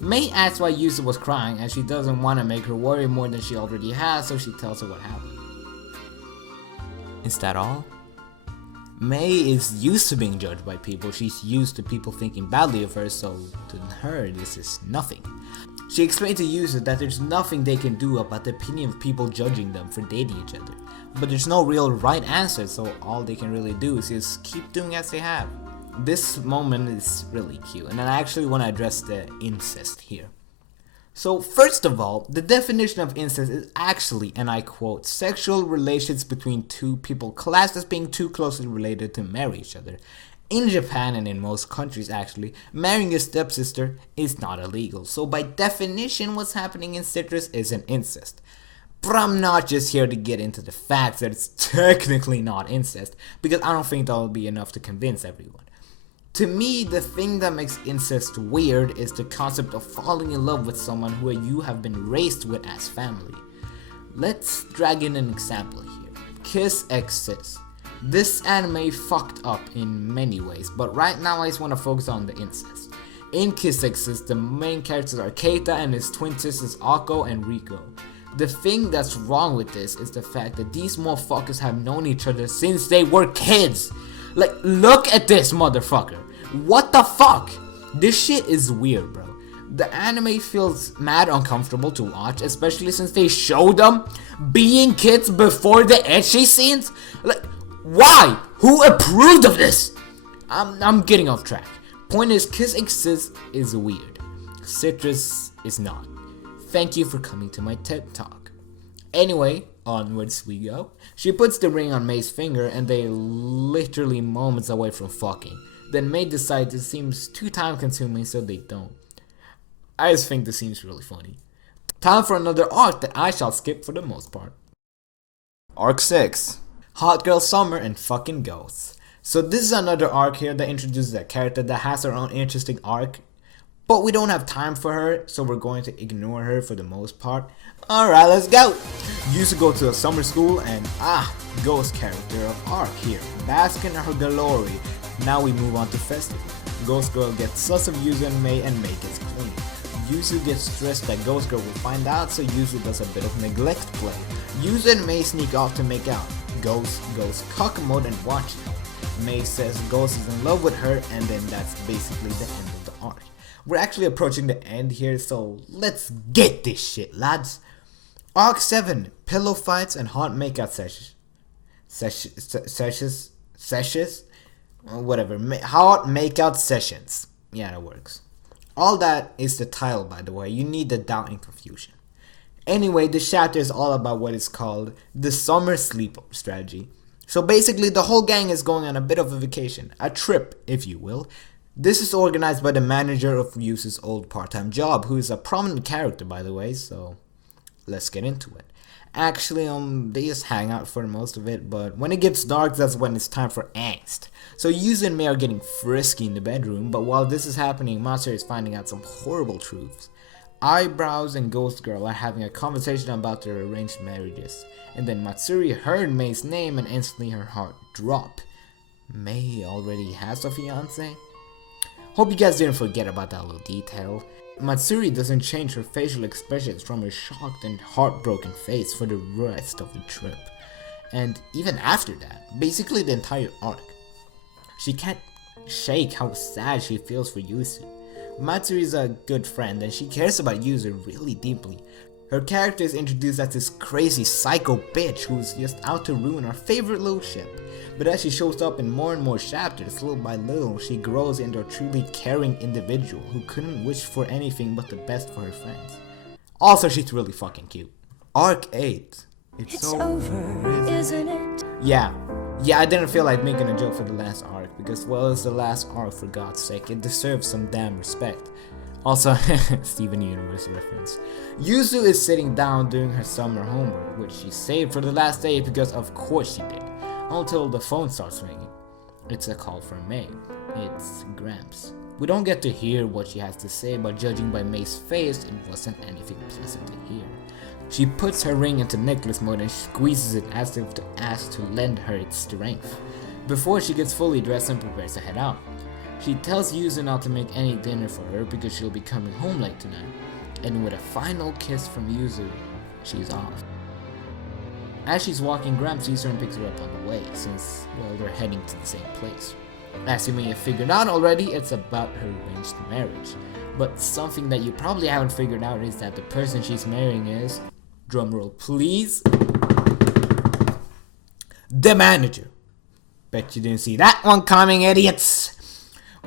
Mei asks why Yuzu was crying, and she doesn't want to make her worry more than she already has, so she tells her what happened. Is that all? Mei is used to being judged by people. She's used to people thinking badly of her, so to her this is nothing. She explained to Yuzu that there's nothing they can do about the opinion of people judging them for dating each other. But there's no real right answer, so all they can really do is just keep doing as they have. This moment is really cute, and I actually want to address the incest here. So first of all, the definition of incest is actually, and I quote, sexual relations between two people classed as being too closely related to marry each other. In Japan and in most countries actually, marrying your stepsister is not illegal. So by definition, what's happening in Citrus is an incest. But I'm not just here to get into the facts that it's technically not incest, because I don't think that'll be enough to convince everyone. To me, the thing that makes incest weird is the concept of falling in love with someone who you have been raised with as family. Let's drag in an example here. Kiss X Sis. This anime fucked up in many ways, but right now I just want to focus on the incest. In Kiss X Sis, the main characters are Keita and his twin sisters Akko and Riko. The thing that's wrong with this is the fact that these motherfuckers have known each other since they were kids. Like, look at this motherfucker. What the fuck? This shit is weird, bro. The anime feels mad uncomfortable to watch, especially since they show them being kids before the ecchi scenes. Like, why? Who approved of this? I'm getting off track. Point is, Kiss Exist is weird. Citrus is not. Thank you for coming to my TED Talk. Anyway, onwards we go. She puts the ring on Mei's finger and they literally moments away from fucking. Then Mei decides it seems too time consuming, so they don't. I just think this seems really funny. Time for another arc that I shall skip for the most part. Arc 6. Hot Girl Summer and fucking Ghosts. So this is another arc here that introduces a character that has her own interesting arc. But we don't have time for her, so we're going to ignore her for the most part. Alright, let's go! Used to go to a summer school and Ghost character of arc here. Bask in her glory. Now we move on to festival. Ghost Girl gets sus of Yuzu and Mei gets clean. Yuzu gets stressed that Ghost Girl will find out, so Yuzu does a bit of neglect play. Yuzu and Mei sneak off to make out. Ghost goes cock mode and watch them. Mei says Ghost is in love with her, and then that's basically the end of the arc. We're actually approaching the end here, so let's get this shit, lads. Arc 7, pillow fights and hot makeout sessions. Sessions? Whatever, hot makeout sessions. Yeah, that works. All that is the title, by the way. You need the doubt and confusion. Anyway, this chapter is all about what is called the summer sleepover strategy. So basically, the whole gang is going on a bit of a vacation, a trip, if you will. This is organized by the manager of Yusu's old part-time job, who is a prominent character, by the way, so let's get into it. Actually, they just hang out for most of it, but when it gets dark, that's when it's time for angst. So Yuzu and Mei are getting frisky in the bedroom, but while this is happening, Matsuri is finding out some horrible truths. Eyebrows and Ghost Girl are having a conversation about their arranged marriages, and then Matsuri heard Mei's name and instantly her heart dropped. Mei already has a fiance? Hope you guys didn't forget about that little detail. Matsuri doesn't change her facial expressions from her shocked and heartbroken face for the rest of the trip. And even after that, basically the entire arc. She can't shake how sad she feels for Yuzu. Matsuri is a good friend and she cares about Yuzu really deeply. Her character is introduced as this crazy psycho bitch who's just out to ruin our favorite little ship. But as she shows up in more and more chapters, little by little, she grows into a truly caring individual who couldn't wish for anything but the best for her friends. Also, she's really fucking cute. Arc 8. It's over, isn't it? Yeah, I didn't feel like making a joke for the last arc because, well, it's the last arc for God's sake. It deserves some damn respect. Also, Steven Universe reference. Yuzu is sitting down doing her summer homework, which she saved for the last day because of course she did. Until the phone starts ringing. It's a call from Mei. It's Gramps. We don't get to hear what she has to say, but judging by Mei's face, it wasn't anything pleasant to hear. She puts her ring into necklace mode and squeezes it as if to ask to lend her its strength. Before she gets fully dressed and prepares to head out. She tells Yuzu not to make any dinner for her because she'll be coming home late tonight. And with a final kiss from Yuzu, she's off. As she's walking, Graham sees her and picks her up on the way, since, well, they're heading to the same place. As you may have figured out already, it's about her arranged marriage. But something that you probably haven't figured out is that the person she's marrying is, drumroll please, the manager. Bet you didn't see that one coming, idiots!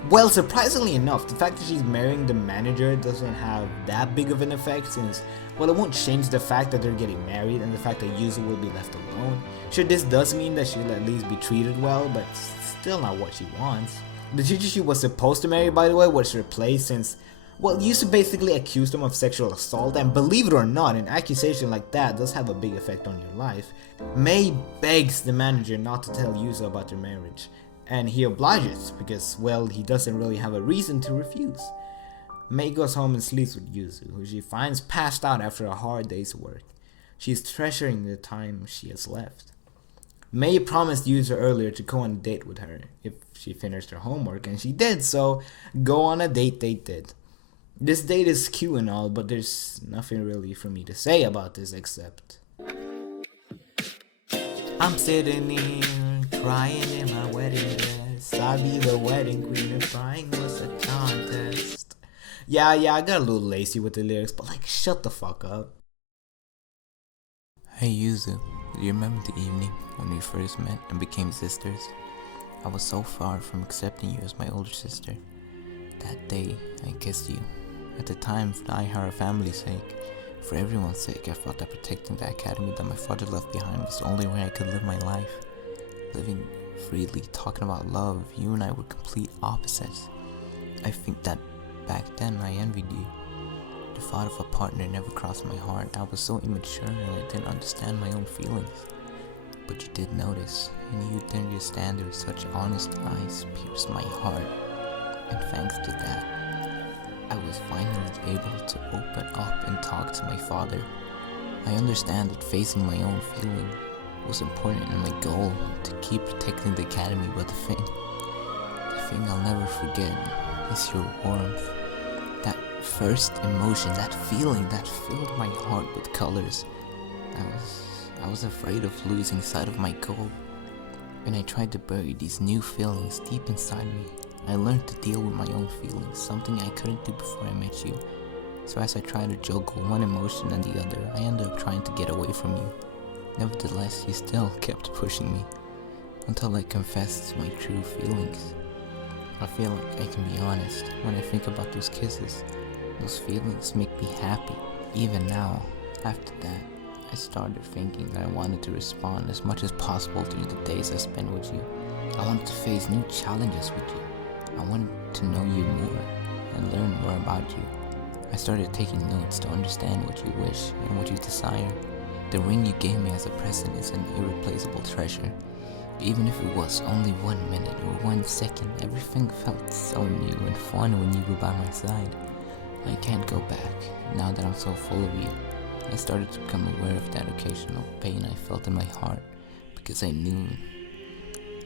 Well, surprisingly enough, the fact that she's marrying the manager doesn't have that big of an effect since, well, it won't change the fact that they're getting married and the fact that Yuzu will be left alone. Sure, this does mean that she'll at least be treated well, but still not what she wants. The teacher she was supposed to marry, by the way, was replaced since, well, Yuzu basically accused him of sexual assault, and believe it or not, an accusation like that does have a big effect on your life. Mei begs the manager not to tell Yuzu about their marriage. And he obliges, because, well, he doesn't really have a reason to refuse. Mei goes home and sleeps with Yuzu, who she finds passed out after a hard day's work. She's treasuring the time she has left. Mei promised Yuzu earlier to go on a date with her if she finished her homework, and she did, so go on a date they did. This date is cute and all, but there's nothing really for me to say about this except... I'm sitting here, crying in my wedding dress. I be the wedding queen and crying was a contest. Yeah, I got a little lazy with the lyrics, but like, shut the fuck up. Hey Yuzu, do you remember the evening when we first met and became sisters? I was so far from accepting you as my older sister. That day, I kissed you. At the time, for the Aihara family's sake, for everyone's sake, I thought that protecting the academy that my father left behind was the only way I could live my life. Living freely, talking about love, you and I were complete opposites. I think that back then I envied you. The thought of a partner never crossed my heart. I was so immature and I didn't understand my own feelings. But you did notice, and you then your stand with such honest eyes pierced my heart. And thanks to that, I was finally able to open up and talk to my father. I understand that facing my own feeling was important in my goal to keep protecting the academy, but the thing I'll never forget is your warmth. That first emotion, that feeling that filled my heart with colors. I was afraid of losing sight of my goal, and I tried to bury these new feelings deep inside me. I learned to deal with my own feelings, something I couldn't do before I met you. So as I tried to juggle one emotion and the other, I ended up trying to get away from you. Nevertheless, you still kept pushing me, until I confessed my true feelings. I feel like I can be honest. When I think about those kisses, those feelings make me happy. Even now, after that, I started thinking that I wanted to respond as much as possible through the days I spent with you. I wanted to face new challenges with you. I wanted to know you more and learn more about you. I started taking notes to understand what you wish and what you desire. The ring you gave me as a present is an irreplaceable treasure. Even if it was only 1 minute or 1 second, everything felt so new and fun when you were by my side. I can't go back, now that I'm so full of you. I started to become aware of that occasional pain I felt in my heart, because I knew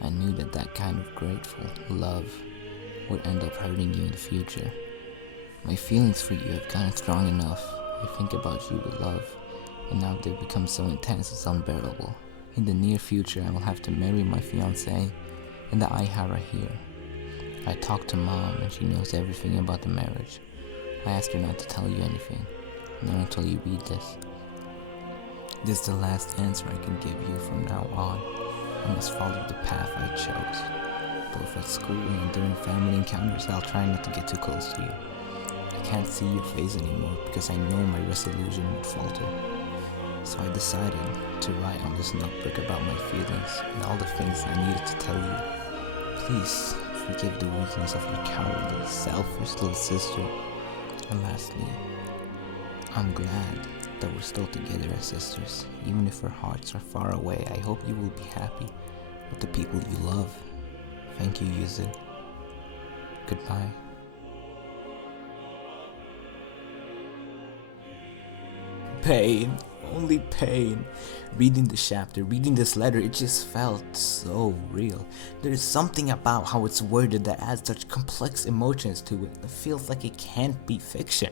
that kind of grateful love would end up hurting you in the future. My feelings for you have gotten strong enough. I think about you with love, and now they've become so intense it's unbearable. In the near future, I will have to marry my fiancé in the Aihara here. I talked to Mom, and she knows everything about the marriage. I asked her not to tell you anything, not until you read this. This is the last answer I can give you from now on. I must follow the path I chose. Both at school and during family encounters, I'll try not to get too close to you. I can't see your face anymore because I know my resolution would falter. So I decided to write on this notebook about my feelings and all the things I needed to tell you. Please forgive the weakness of your cowardly, selfish little sister. And lastly, I'm glad that we're still together as sisters. Even if our hearts are far away, I hope you will be happy with the people you love. Thank you, Yuzu. Goodbye. Pain, only pain. Reading this chapter, reading this letter, it just felt so real. There's something about how it's worded that adds such complex emotions to it. It feels like it can't be fiction.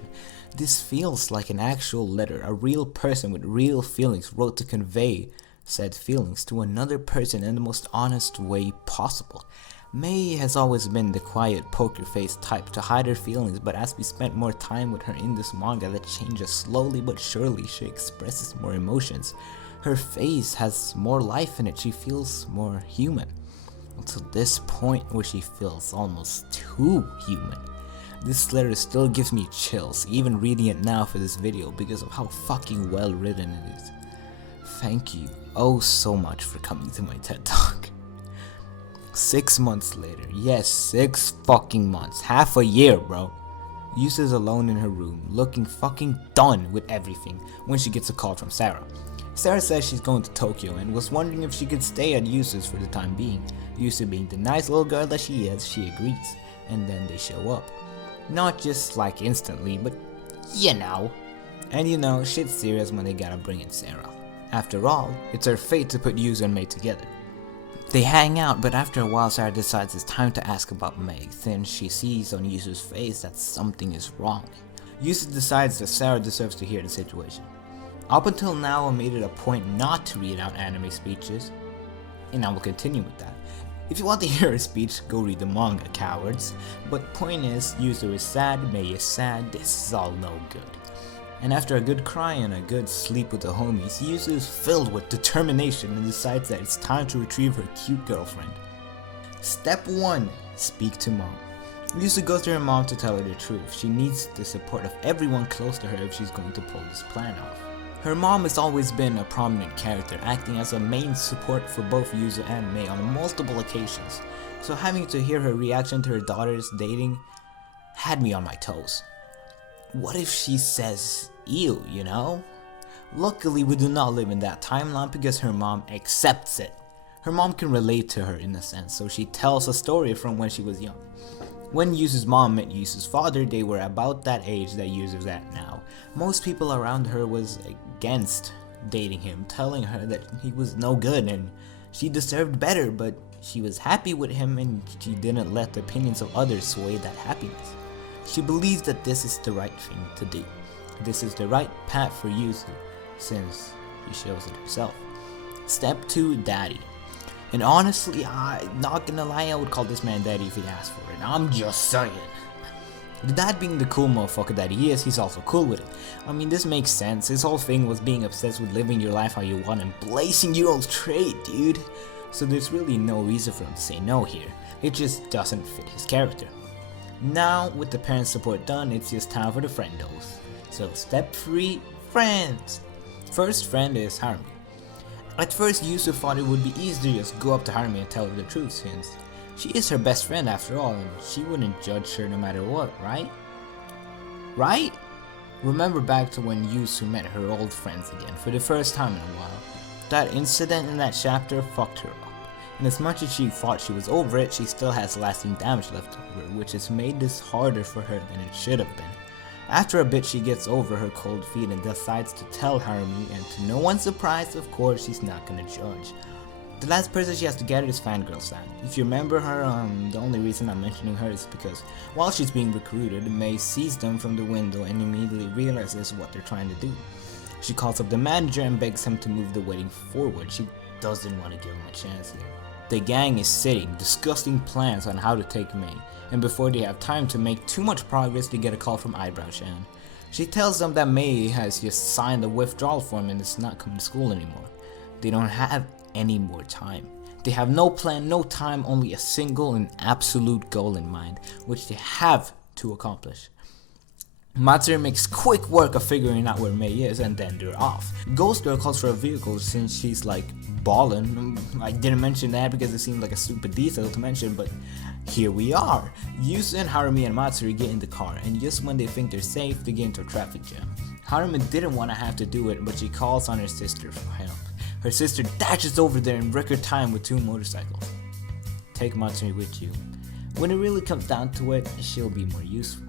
This feels like an actual letter, a real person with real feelings wrote to convey said feelings to another person in the most honest way possible. Mei has always been the quiet poker face type to hide her feelings, but as we spent more time with her in this manga that changes slowly but surely, she expresses more emotions. Her face has more life in it, she feels more human. Until this point where she feels almost too human. This letter still gives me chills, even reading it now for this video, because of how fucking well written it is. Thank you oh so much for coming to my TED Talk. 6 months later, yes, 6 fucking months, half a year, bro. Yusa's alone in her room, looking fucking done with everything, when she gets a call from Sarah. Sarah says she's going to Tokyo and was wondering if she could stay at Yusa's for the time being. Yusa, being the nice little girl that she is, she agrees, and then they show up. Not just like instantly, but you know. And you know, shit's serious when they gotta bring in Sarah. After all, it's her fate to put Yusa and Mei together. They hang out, but after a while Sarah decides it's time to ask about Mei. Then she sees on Yusa's face that something is wrong. Yusa decides that Sarah deserves to hear the situation. Up until now I made it a point not to read out anime speeches, and I will continue with that. If you want to hear a speech, go read the manga, cowards. But point is, Yusa is sad, Mei is sad, this is all no good. And after a good cry and a good sleep with the homies, Yusa is filled with determination and decides that it's time to retrieve her cute girlfriend. Step 1. Speak to mom. Yusa goes to her mom to tell her the truth. She needs the support of everyone close to her if she's going to pull this plan off. Her mom has always been a prominent character, acting as a main support for both Yusa and Mei on multiple occasions, so having to hear her reaction to her daughter's dating had me on my toes. What if she says ew, you know? Luckily we do not live in that timeline because her mom accepts it. Her mom can relate to her in a sense, so she tells a story from when she was young. When Yusa's mom met Yusa's father, they were about that age that Yusa's at now. Most people around her was against dating him, telling her that he was no good and she deserved better, but she was happy with him and she didn't let the opinions of others sway that happiness. She believes that this is the right thing to do. This is the right path for Yusa, since she shows it herself. Step 2, daddy. And honestly, I'm not gonna lie, I would call this man daddy if he asked for it. I'm just saying. The dad being the cool motherfucker that he is, he's also cool with it. I mean, this makes sense. His whole thing was being obsessed with living your life how you want and blazing your own trade, dude. So there's really no reason for him to say no here. It just doesn't fit his character. Now, with the parent support done, it's just time for the friendos. So step 3, friends. First friend is Harumi. At first, Yusa thought it would be easy to just go up to Harumi and tell her the truth, since she is her best friend after all, and she wouldn't judge her no matter what, right? Right? Remember back to when Yusa met her old friends again for the first time in a while. That incident in that chapter fucked her up, and as much as she thought she was over it, she still has lasting damage left over, which has made this harder for her than it should have been. After a bit, she gets over her cold feet and decides to tell Harumi, and to no one's surprise, of course, she's not gonna judge. The last person she has to get is Fangirl Sam. If you remember her, the only reason I'm mentioning her is because while she's being recruited, Mei sees them from the window and immediately realizes what they're trying to do. She calls up the manager and begs him to move the wedding forward. She doesn't want to give him a chance here. The gang is sitting, discussing plans on how to take Mei, and before they have time to make too much progress, they get a call from Eyebrow Shan. She tells them that Mei has just signed a withdrawal form and is not coming to school anymore. They don't have any more time. They have no plan, no time, only a single and absolute goal in mind, which they have to accomplish. Matsuri makes quick work of figuring out where Mei is, and then they're off. Ghost Girl calls for a vehicle since she's like ballin'. I didn't mention that because it seemed like a stupid detail to mention, but here we are. Yusa and Harumi and Matsuri get in the car, and just when they think they're safe, they get into a traffic jam. Harumi didn't want to have to do it, but she calls on her sister for help. Her sister dashes over there in record time with 2 motorcycles. Take Matsuri with you. When it really comes down to it, she'll be more useful.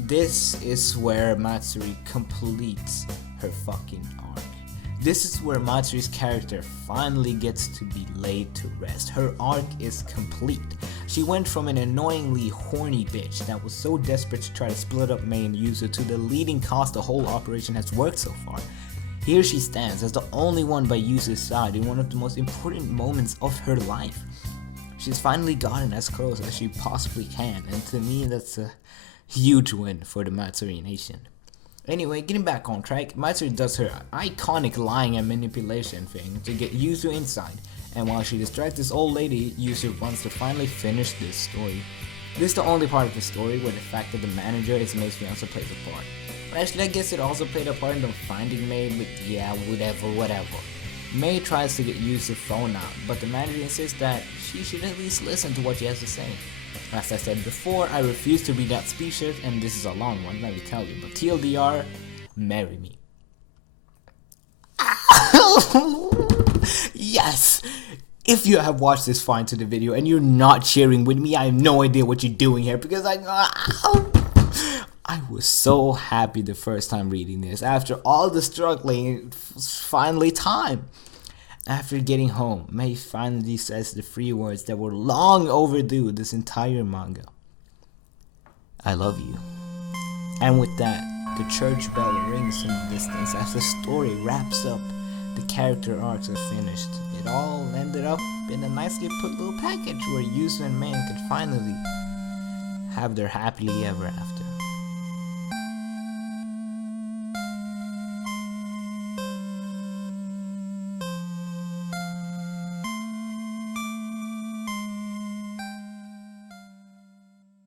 This is where Matsuri completes her fucking arc. This is where Matsuri's character finally gets to be laid to rest. Her arc is complete. She went from an annoyingly horny bitch that was so desperate to try to split up Mei and Yusa to the leading cause the whole operation has worked so far. Here she stands as the only one by Yusu's side in one of the most important moments of her life. She's finally gotten as close as she possibly can, and to me that's a huge win for the Matsuri Nation. Anyway, getting back on track, Matsuri does her iconic lying and manipulation thing to get Yusu inside, and while she distracts this old lady, Yusu wants to finally finish this story. This is the only part of the story where the fact that the manager is May's fiance plays a part. Actually, I guess it also played a part in them finding May, but yeah, whatever. May tries to get Yusu's phone out, but the manager insists that she should at least listen to what he has to say. As I said before, I refuse to be that species, and this is a long one, let me tell you, but TLDR, marry me. Yes! If you have watched this far into the video and you're not cheering with me, I have no idea what you're doing here, because I was so happy the first time reading this. After all the struggling, it was finally time. After getting home, May finally says the 3 words that were long overdue this entire manga. I love you. And with that, the church bell rings in the distance as the story wraps up. The character arcs are finished. It all ended up in a nicely put little package where Yusu and May could finally have their happily ever after.